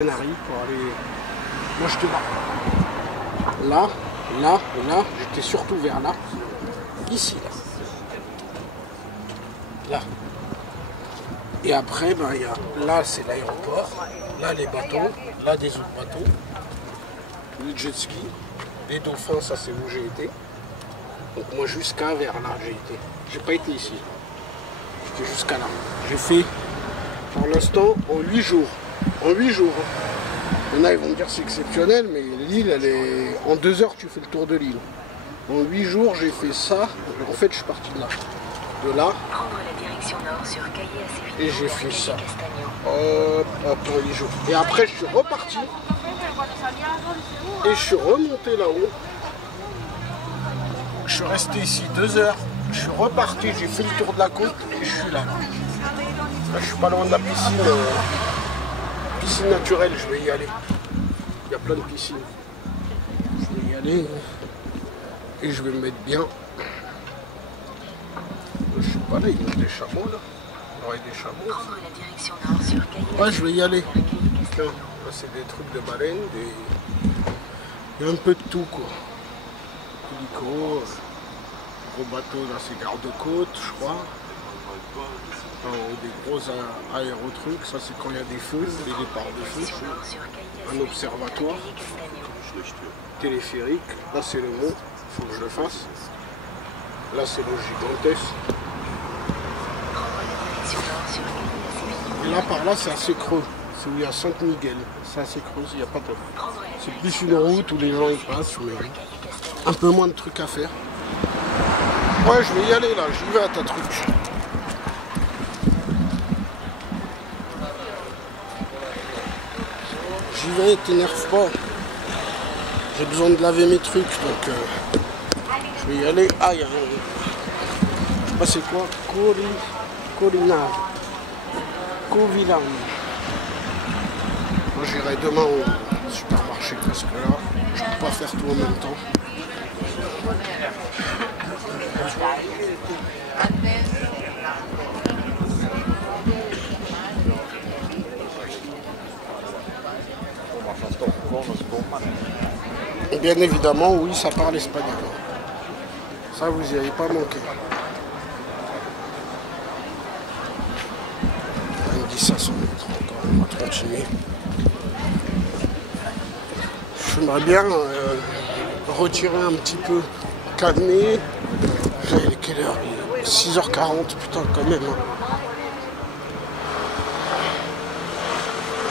Canaries pour aller m'acheter là, là et là, j'étais surtout vers là, ici, là. Et après, ben, y a, là c'est l'aéroport, là les bateaux, là des autres bateaux, le jet ski, les dauphins, ça c'est où j'ai été. Donc moi jusqu'à vers là j'ai été. J'ai pas été ici, j'étais jusqu'à là. J'ai fait pour l'instant en 8 jours. En 8 jours. Il y en a, ils vont me dire c'est exceptionnel, mais l'île, elle est. En 2 heures, tu fais le tour de l'île. En 8 jours, j'ai fait ça. En fait, je suis parti de là. De là. Et j'ai fait ça. Hop, en 8 jours. Et après, je suis reparti. Et je suis remonté là-haut. Je suis resté ici 2 heures. Je suis reparti, j'ai fait le tour de la côte et je suis là. Là, je suis pas loin de la piscine. Piscine naturelle, je vais y aller. Il y a plein de piscines. Je vais y aller et je vais me mettre bien. Je sais pas, là, il y a des chameaux là. Il y aurait des chameaux. Ouais, je vais y aller. Là, c'est des trucs de baleines, il y a un peu de tout quoi. Hélico, gros bateau, là c'est garde-côte, je crois. Des gros aérotrucs, ça c'est quand il y a des feux, des départs de feu. Un observatoire, téléphérique, là c'est le mont, il faut que je le fasse. Là c'est le gigantesque. Et là par là c'est assez creux, c'est où il y a Saint-Miguel, c'est assez creux, il n'y a pas de... C'est plus une route où les gens y passent, mais un peu moins de trucs à faire. Ouais, je vais y aller là, j'y vais à ta truc. J'y vais, t'énerve pas. J'ai besoin de laver mes trucs, donc je vais y aller. Ah, il y a un... Je sais pas c'est quoi. Corina. Covilan. Moi j'irai demain au supermarché parce que là, je peux pas faire tout en même temps. Et bien évidemment, oui, ça parle espagnol. Ça, vous n'y avez pas manqué. On dit 500 mètres encore, on va continuer. J'aimerais bien retirer un petit peu, calmer. Il est quelle heure? 6h40, putain, quand même.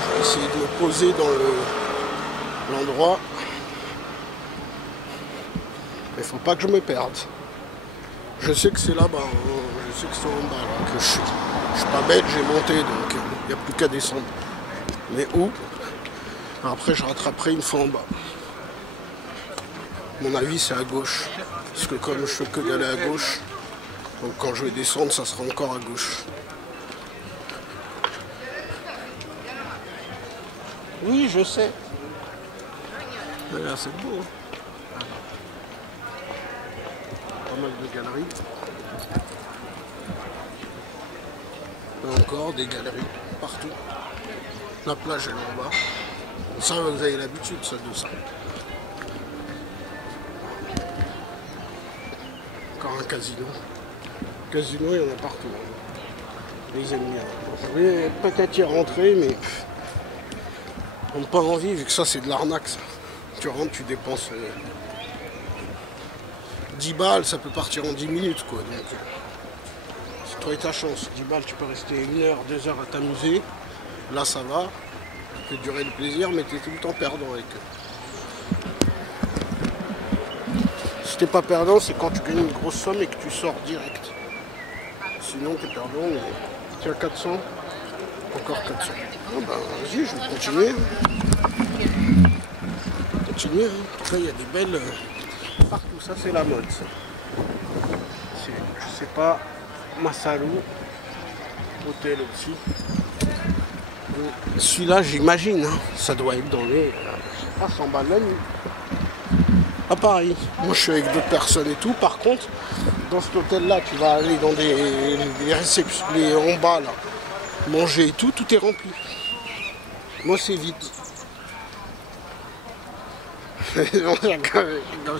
Je vais essayer de me poser dans l'endroit. Mais faut pas que je me perde. Je sais que c'est là-bas, je sais que c'est en bas là, que je suis. Je suis pas bête, j'ai monté, donc il n'y a plus qu'à descendre. Mais où? Après je rattraperai une fois en bas. Mon avis c'est à gauche. Parce que comme je fais que d'aller à gauche, donc quand je vais descendre, ça sera encore à gauche. Oui, je sais. Là, c'est beau. Hein. Pas mal de galeries. Et encore des galeries partout. La plage elle est en bas. Ça, vous avez l'habitude, ça, de ça. Encore un casino. Casino, il y en a partout. Les ennemis. Je vais peut-être y rentrer, mais on n'a pas envie, vu que ça, c'est de l'arnaque, ça. Tu rentres, tu dépenses 10 balles, ça peut partir en 10 minutes, quoi. Donc, c'est toi et ta chance. 10 balles, tu peux rester 1 heure, 2 heures à t'amuser. Là, ça va. Ça peut durer le plaisir, mais tu es tout le temps perdant avec eux. Si t'es pas perdant, c'est quand tu gagnes une grosse somme et que tu sors direct. Sinon, tu es perdant, mais tu as 400, encore 400. Ah bah, vas-y, je vais continuer. Continuer, hein. En tout cas, il y a des belles... partout, ça c'est la mode. Je sais pas, Massalou, hôtel aussi. Celui-là, j'imagine, hein, ça doit être dans les 100 balles la nuit. À Paris. Moi, je suis avec d'autres personnes et tout. Par contre, dans cet hôtel-là, tu vas aller dans des réceptions, en bas là, manger et tout, tout est rempli. Moi c'est vite. Chacun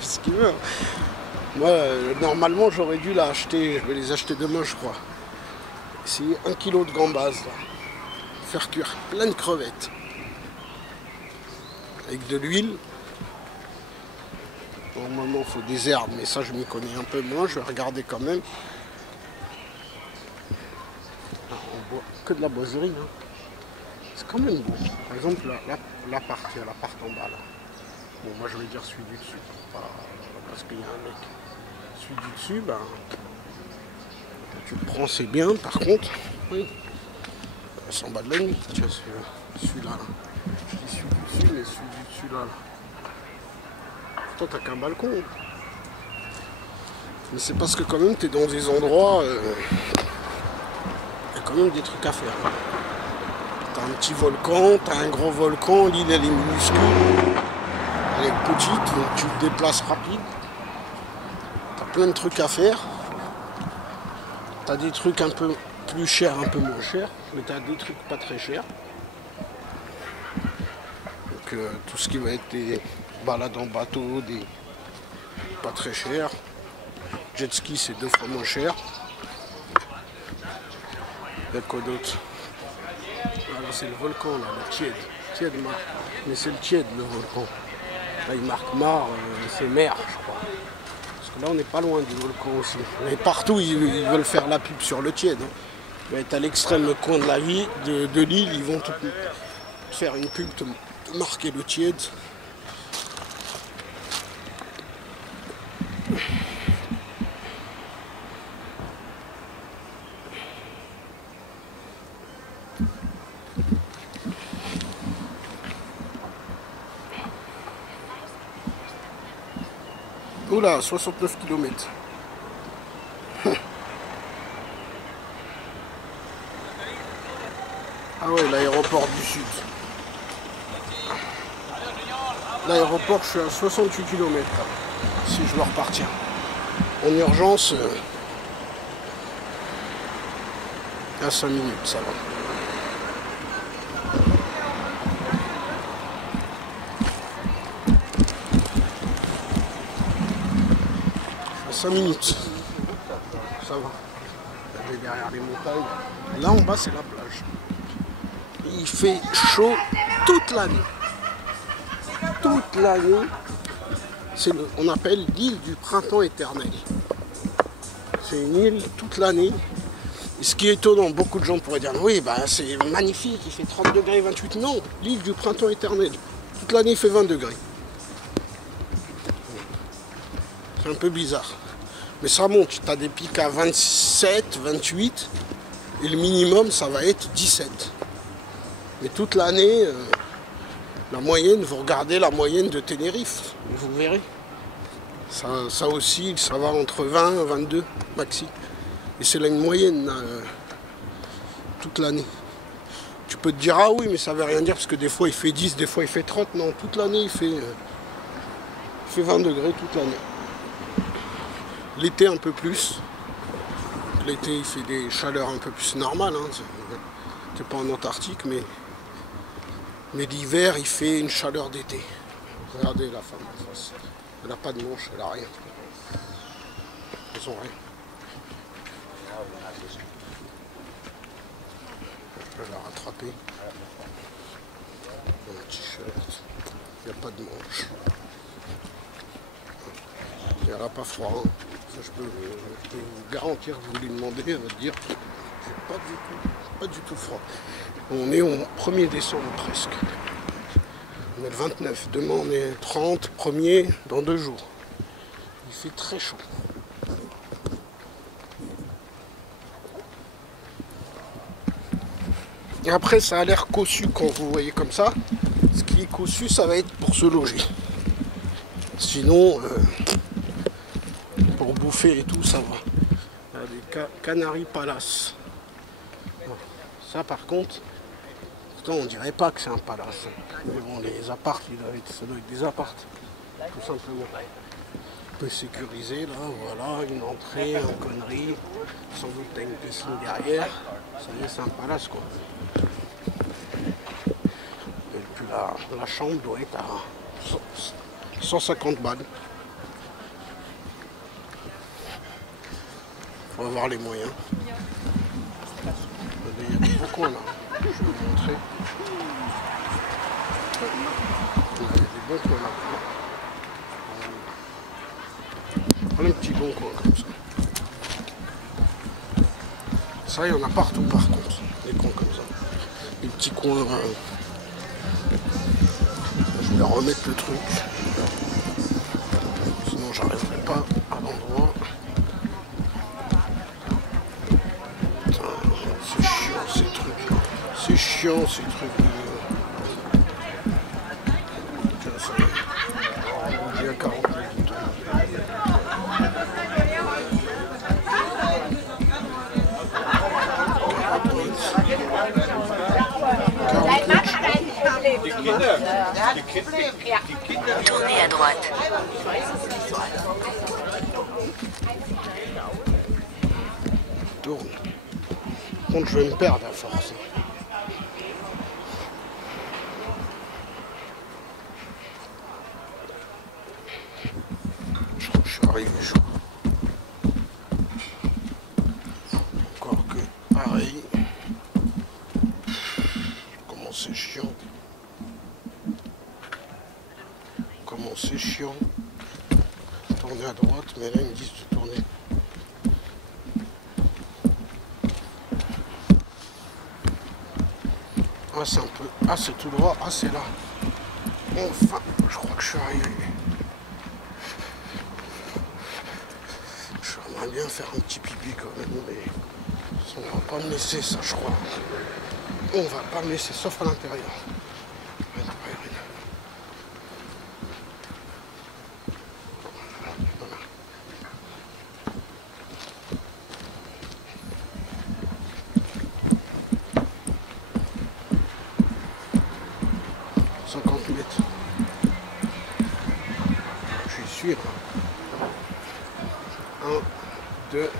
ce qu'il veut. Moi, normalement, j'aurais dû l'acheter. Je vais les acheter demain, je crois. C'est 1 kg de gambas, là. Faire cuire plein de crevettes. Avec de l'huile. Normalement, il faut des herbes, mais ça, je m'y connais un peu moins. Je vais regarder quand même. Ah, on boit que de la boiserie, hein. C'est quand même beau. Par exemple, l'appart, il y a l'appart en bas, là. Bon, moi je vais dire celui du dessus, parce qu'il y a un mec. Celui du dessus, ben, tu le prends, c'est bien, par contre, oui, c'est en bas de la nuit, tu vois, celui-là. Là. Je dis celui du dessus, mais celui du dessus, là. Toi, t'as qu'un balcon. Mais c'est parce que quand même, t'es dans des endroits, il y a quand même des trucs à faire. T'as un petit volcan, t'as un gros volcan, l'île elle est minuscule. Elle est petite, donc tu te déplaces rapide. T'as plein de trucs à faire. T'as des trucs un peu plus chers, un peu moins chers, mais t'as des trucs pas très chers. Donc tout ce qui va être des balades en bateau, des pas très chers. Jet ski c'est 2 fois moins cher. Il y a quoi d'autre? Voilà, c'est le volcan là, le Tiède. Tiède marque. Mais c'est le Tiède le volcan. Là, il marque Mar, c'est mer, je crois. Parce que là, on n'est pas loin du volcan aussi. Mais partout, ils veulent faire la pub sur le Tiède. Hein. Tu vas être à l'extrême coin de la ville, de l'île, ils vont te faire une pub, te marquer le Tiède. Oula, 69 km. Ah ouais, l'aéroport du Sud. L'aéroport, je suis à 68 km si je veux repartir. En urgence, à 5 minutes, ça va. À 5 minutes. Ça va. Regardez derrière les montagnes. Là en bas, c'est la plage. Il fait chaud toute l'année. Toute l'année. On appelle l'île du printemps éternel. C'est une île toute l'année. Et ce qui est étonnant, beaucoup de gens pourraient dire oui, bah, c'est magnifique, il fait 30 degrés, 28. Non, l'île du printemps éternel. Toute l'année, il fait 20 degrés. C'est un peu bizarre. Mais ça monte. Tu as des pics à 27, 28. Et le minimum, ça va être 17. Mais toute l'année, la moyenne, vous regardez la moyenne de Tenerife, vous verrez. Ça aussi, ça va entre 20 et 22 maxi. Et c'est là une moyenne toute l'année. Tu peux te dire, ah oui, mais ça veut rien dire parce que des fois il fait 10, des fois il fait 30. Non, toute l'année il fait 20 degrés toute l'année. L'été un peu plus. L'été il fait des chaleurs un peu plus normales. Hein. C'est pas en Antarctique, mais l'hiver il fait une chaleur d'été. Regardez la femme en face. Elle n'a pas de manche, elle n'a rien. Ils ont rien. Je vais la rattraper. Un t-shirt. Il n'y a pas de manche. Elle n'a pas froid. Hein. Ça, je peux vous garantir, vous lui demandez, elle va te dire c'est pas du tout froid. On est au 1er décembre presque. On est le 29. Demain on est 30, 1er, dans 2 jours. Il fait très chaud. Et après, ça a l'air cossu quand vous voyez comme ça. Ce qui est cossu, ça va être pour se loger. Sinon, pour bouffer et tout, ça va. Il y a des Canary Palace. Bon, ça, par contre, pourtant, on dirait pas que c'est un palace. Mais bon, les apparts, ça doit être des apparts. Tout simplement. Un peu sécurisé, là, voilà, une entrée, un connerie. Sans doute, t'as une piscine derrière. Ça y est, c'est un palace, quoi. La chambre doit être à 150 balles. Faut avoir les moyens. Il y a des beaux coins là. Je vais vous montrer. Il y a des bons coins là. Prenez un petit bon coin comme ça. Ça, il y en a partout par contre. Des coins comme ça. Des petits coins. Je vais remettre le truc. Sinon, j'arriverai pas à l'endroit. C'est chiant ces trucs. C'est chiant ces trucs. Tiens, ça y est. Il y a 40 minutes. Tournez à droite. Tourne. Par contre, je vais me perdre à force. Je crois que je suis arrivé chaud. Encore que pareil. Comment c'est chiant. Comment c'est chiant. Tourner à droite, mais là ils me disent de tourner. Ah c'est un peu. Ah c'est tout droit. Ah c'est là. Enfin, je crois que je suis arrivé. J'aimerais bien faire un petit pipi quand même, mais on va pas me laisser ça, je crois. On va pas me laisser, sauf à l'intérieur. Voilà. 50 mètres. Je suis sûr. 1, 2,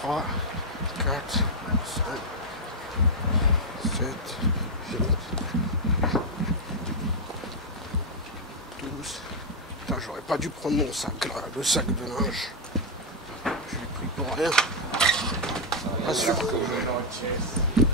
3, 4, 5, 7, 8, 12. Putain, j'aurais pas dû prendre mon sac là, le sac de linge. Je l'ai pris pour rien. Pas sûr que je...